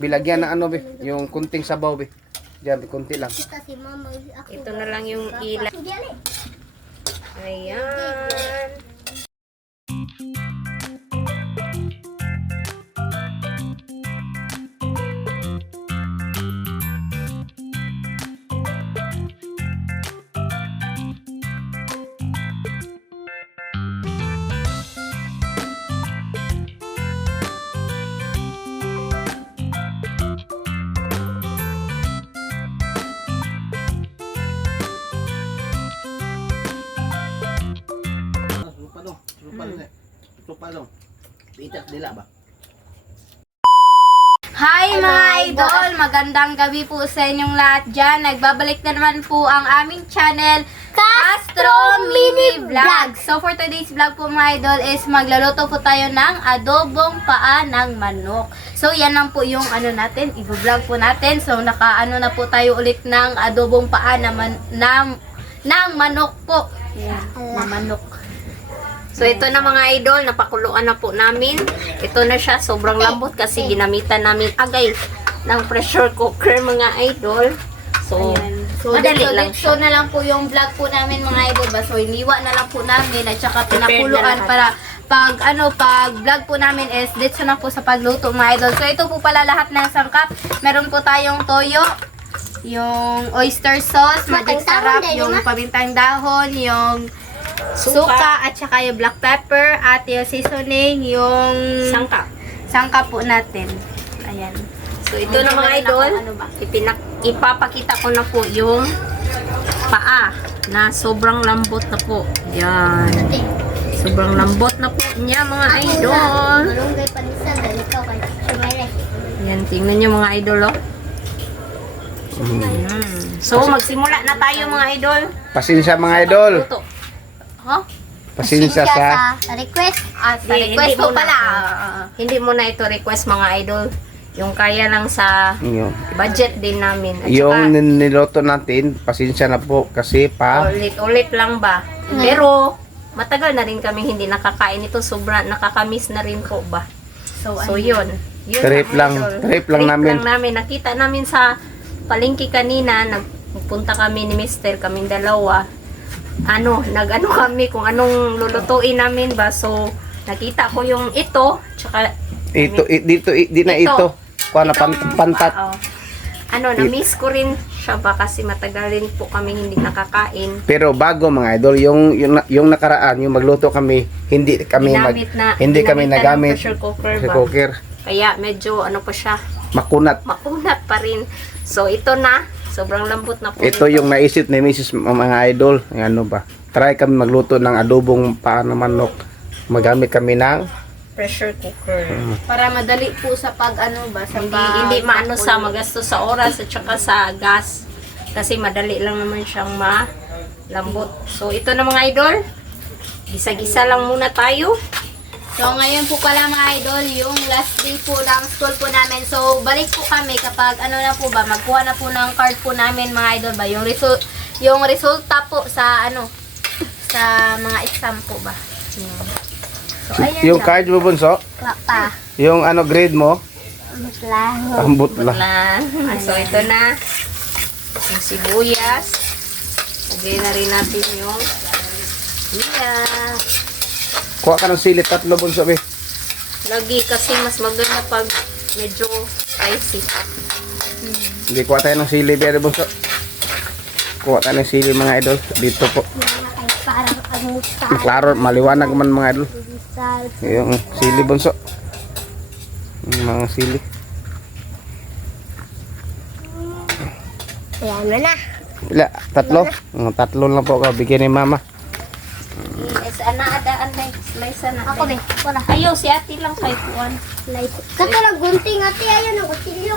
Bilagyan na ano be, yung kunting sabaw be. Diyan, kunti lang. Ito na lang yung ilan. Ayan. Hi mga idol! Magandang gabi po sa inyong lahat dyan. Nagbabalik na naman po ang aming channel, Castro Mini Vlog. So for today's vlog po mga idol is magluluto po tayo ng adobong paa ng manok. So yan lang po yung ano natin, i-vlog po natin. So nakaano na po tayo ulit ng adobong paa ng manok po. Yan, na manok. So ito na mga idol, napakuluan na po namin. Ito na siya, sobrang lambot kasi ginamitan namin agay ng pressure cooker mga idol. So, madali lang siya. So na lang po yung vlog po namin mga idol ba. So iniwa na lang po namin at saka pinakuluan para pag vlog po namin is dito na po sa pagluto mga idol. So ito po pala lahat ng sangkap. Meron po tayong toyo, yung oyster sauce, magic sarap, yung pamintang dahon, yung suka at saka yung black pepper at yung seasoning, yung sangka po natin. Ayan. So ito na mga idol, ipapakita ko na po yung paa na sobrang lambot na po. Yan. Sobrang lambot na po niya mga idol. Yan, tingnan niyo mga idol oh. So magsimula na tayo mga idol. Pasensya mga idol. Huh? Pasensya sa request. Sa request po pala. Hindi mo na ito request mga idol. Yung kaya lang sa budget din namin. At yung niloto natin, pasensya na po kasi ulit-ulit lang ba. Pero matagal na rin kami hindi nakakain ito. Sobra nakakamiss na rin po ba. So yun. Trip lang namin. Nakita namin sa palengke kanina. Nagpunta kami ni Mister, kaming dalawa. Nag-ano kami kung anong lulutuin namin ba. So, nakita ko yung ito, tsaka ito. Kuha na pantat. Na-miss ko rin siya ba kasi matagal rin po kami hindi nakakain. Pero bago mga idol, yung nakaraan, yung magluto kami, hindi kami nagamit pressure cooker ba. Cooker. Kaya medyo pa siya, makunat pa rin. So, ito na. Sobrang lambot na po. Ito yung naisip ni Mrs. mga idol. Ano ba? Try kami magluto ng adobong paa ng manok. Magamit kami ng pressure cooker. Para madali po sa Hindi maano sa magastos sa oras at saka sa gas. Kasi madali lang naman siyang malambot. So ito na mga idol. Gisa-gisa lang muna tayo. So, ngayon po pala mga idol, yung last day po ng school po namin. So, balik po kami kapag na po ba, magkuha na po ng card po namin mga idol ba. Yung resulta po sa sa mga exam po ba. So, ayan yung card mo bunso? Pa. Yung grade mo? Ambot lang. So, ito na. Yung sibuyas. Lagay na rin natin yung sibuyas. Kuha ka ng sili, 3 bunso be. Lagi kasi mas maganda pag medyo spicy. Hindi, kuha tayo ng sili be bunso. Kuha tayo ng sili mga idol. Dito po. Klaro, maliwanag man mga idol. Yung sili bunso. Yung mga sili. Ayan na. Wala, 3. 3 lang po ka. Bigyan ni mama. Ako be, wala. Ayaw, si ate lang kahit one. Kato lang gunting ate, ayaw ng kutsilyo.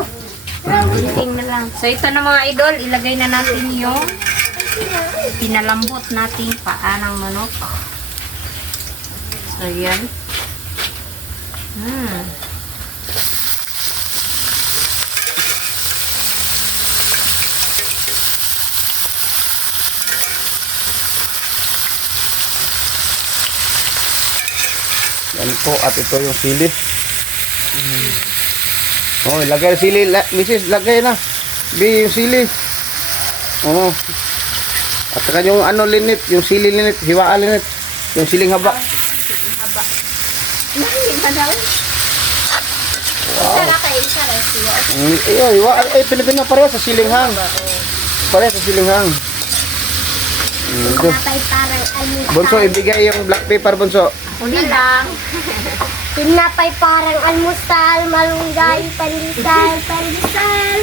Gunting na lang. So ito na mga idol, ilagay na natin yung pinalambot nating paa ng manok. So yan. Yan po, at ito yung sili. Oh, lagay sili. Mrs. lagay na. Bi, yung sili. Oh. At saka yung ano linit, yung sili linit, hiwaan linit. Yung siling haba. Mahirap daw. Isa na kayo, isa na siya. Hiwa. Pilipino pareho sa silinghang. Pareho sa silinghang. Napay parang almusal. Bunso, ibigay yung black pepper, Bunso. Uli lang. Tinapay parang almusal, malunggay, pandesal,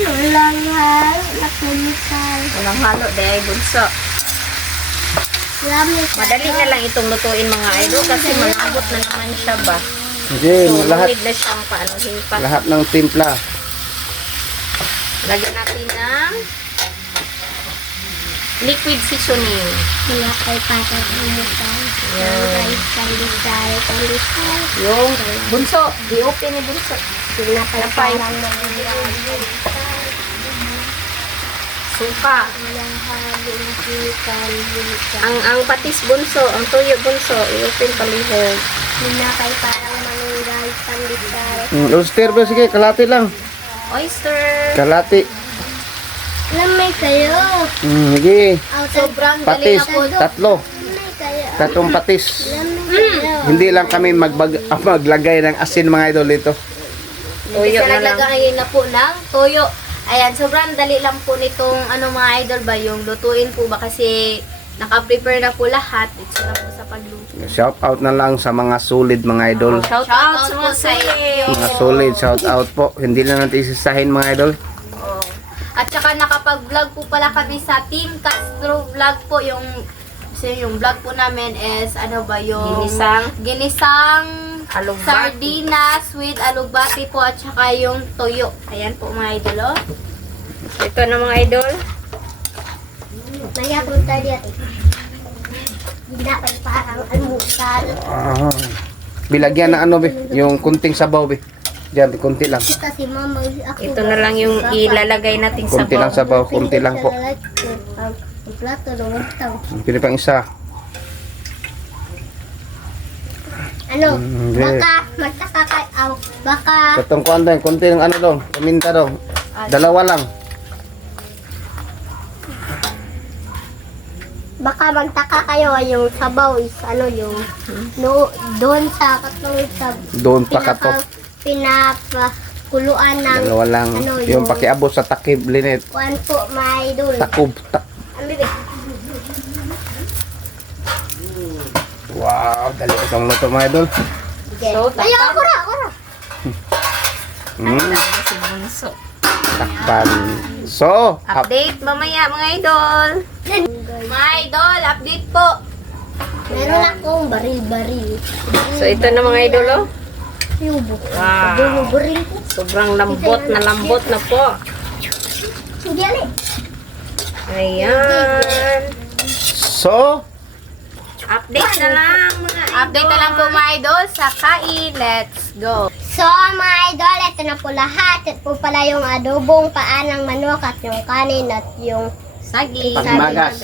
walang halo, almusal. Walang halo, dahil bunso. Madali na lang itong lutuin mga idol kasi malambot na naman siya ba. Sige, So, lahat, lumid na siyang paanuhin pa. lahat ng timpla. Lagyan natin ng liquid seasoning. Tinapay parang almusal, malunggay, pandesal. Yung bunso, i-open ni bunso. Tinapay Tinapay. parang malunggay, Suka. walang halo, chemical. Ang patis bunso, ang tuyo bunso, i-open palihog. Tinapay parang malunggay, pandesal. Oyster ba? Sige, kalati lang. Oyster. Kalati. Lamay kayo. Sige. Sobrang dali Patis. na po. Tatlo. Lamay kayo. Tatlong patis. Lamay kayo. Hindi lang kami maglagay ng asin mga idol dito. Tuyo Kasi na lang. naglagay na po ng toyo. Ayan, sobrang dali lang po nitong mga idol ba, yung lutuin po ba kasi naka-prepare na po lahat. Ito na po sa pagluto. Shout out na lang sa mga solid mga idol. Shout out sa mga sayo. Mga solid, shout out po. Hindi lang natin isisahin mga idol. Oh. At saka nakapag-vlog po pala kami sa Team Castro Vlog po. Yung vlog po namin is yung ginisang Alugbati. sardinas with alugbati po at saka yung toyo. Ayan po mga idol, oh. Ito na mga idol. Maya po tayo. Ginapay parang almusal. Bilagyan na ano be, yung kunting sabaw be. Diyan, kunti lang. Kita si mama. Ako Ito na lang yung ilalagay nating Kunti lang sabaw. sabaw, kunti lang po. Ang plato ng utang. Pili pang isa. Ano? Hindi. Baka magtaka kayo. Baka Katong kuan doon, kunti ng ano doon, paminta doon. Dalawa lang. magtaka kayo yung sabaw is yung doon sa katong sa Doon pa kato. pinapakuluan ng Dalawa lang. Yung pakiabot sa takib linit. kuan po may doon. Takob. Ang bibi. Wow, dali itong luto mga idol. So, Ayaw, ako ra. Si bunso. Takpan. So, Update mamaya mga idol. Mga idol, update po. Meron akong baril-baril. So, ito na mga idol, oh. Yubo. Wow. Baril ko. Sobrang lambot na po. Hindi ali. Ayan. so, Update na lang mga idol. Update na lang po mga idol sa kain. Let's go. So mga idol, ito na po lahat. Ito po pala yung adobong paa ng manok at yung kanin at yung Saging. Pagmagas.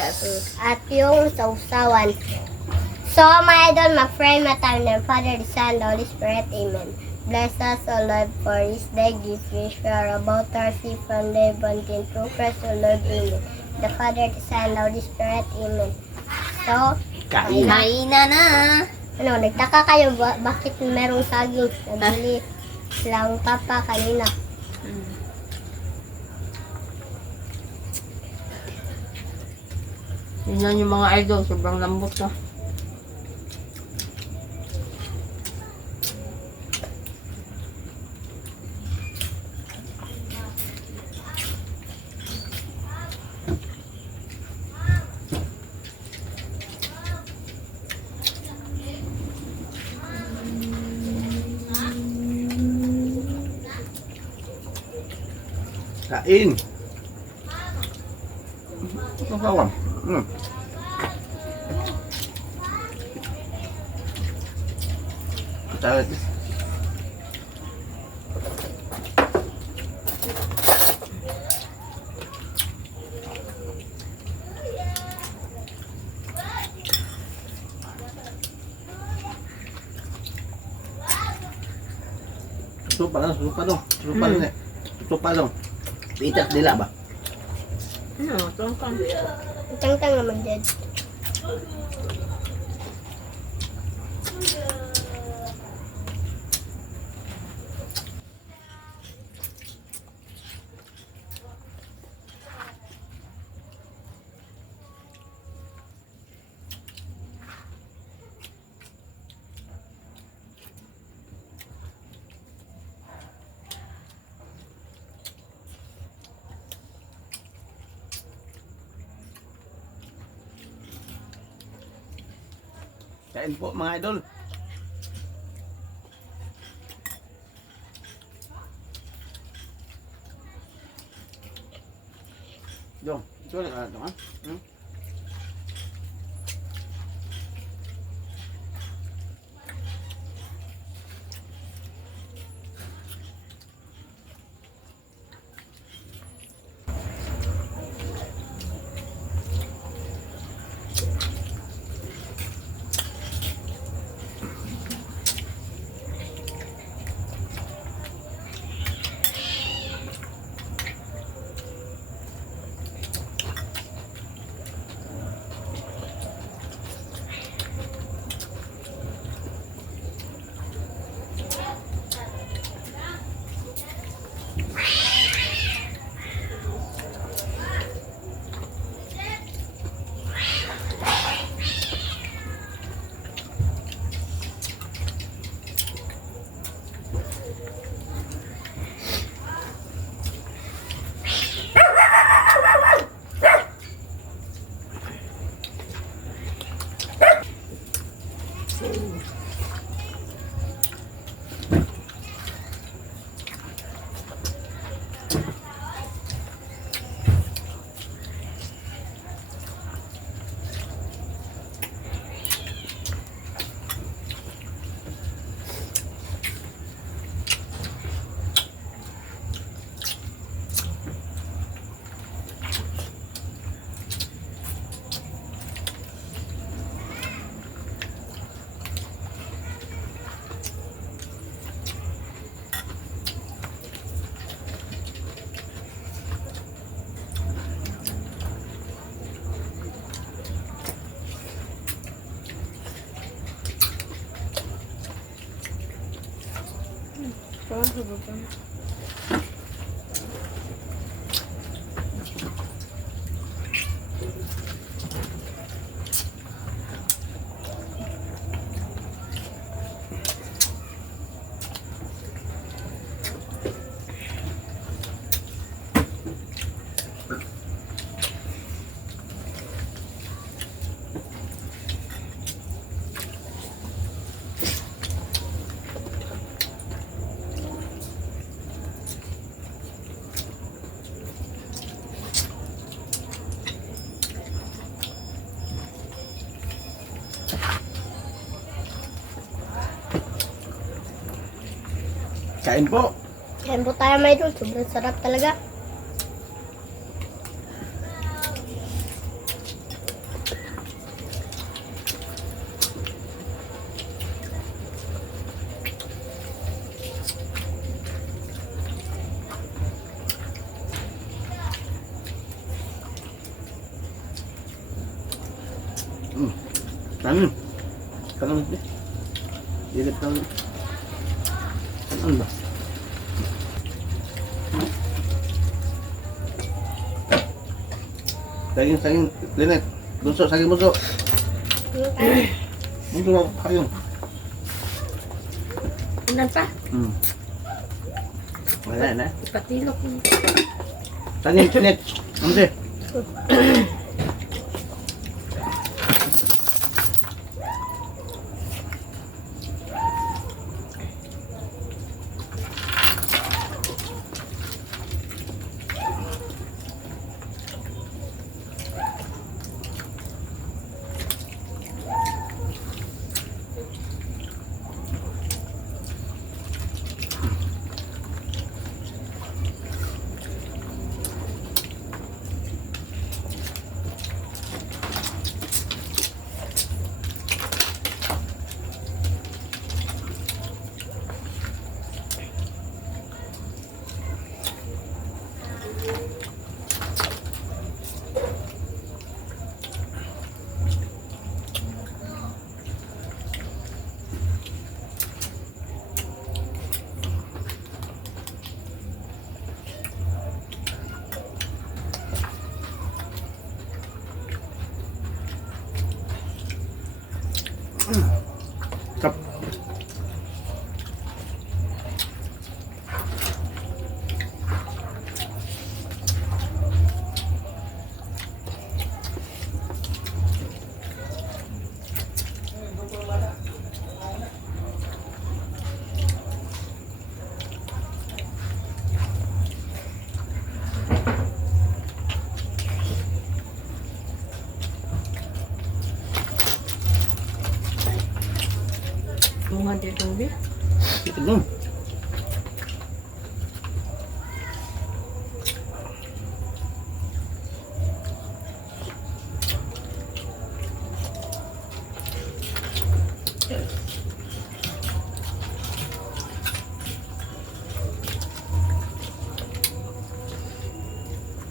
at yung sausawan. So mga idol, mag-pray na tayo ng Father, the Son, the Holy Spirit. Amen. Bless us, O Lord, for this day. Give we share about our sin from the abundant through Christ, O Lord. Amen. The Father, the Son, the Holy Spirit. Amen. So, kain. Kaina na. Nagtaka kayo bakit merong saging? Nabili lang papa kanina. Yun lang yung mga idol. Sobrang lambot na. Kain. Ito kawan. Tarik. Lupa dong. Lupa Hmm. nih. Ito pa lang. Itas dila ba? Ano, tungkol. Tang-tang naman dyan. Kain po mga idol. Dong, ito na ito ha. Kain po. Kain po tayo may idol. Sobrang sarap talaga. Kanin. Kanin. Dilip kanin. Ano ba? Saging, Linet. Bunso, saging bunso. Bunso na kayo. Unan pa? Wala na. Ipatilok mo. Saging, Linet. Ano siya?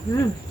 Mm.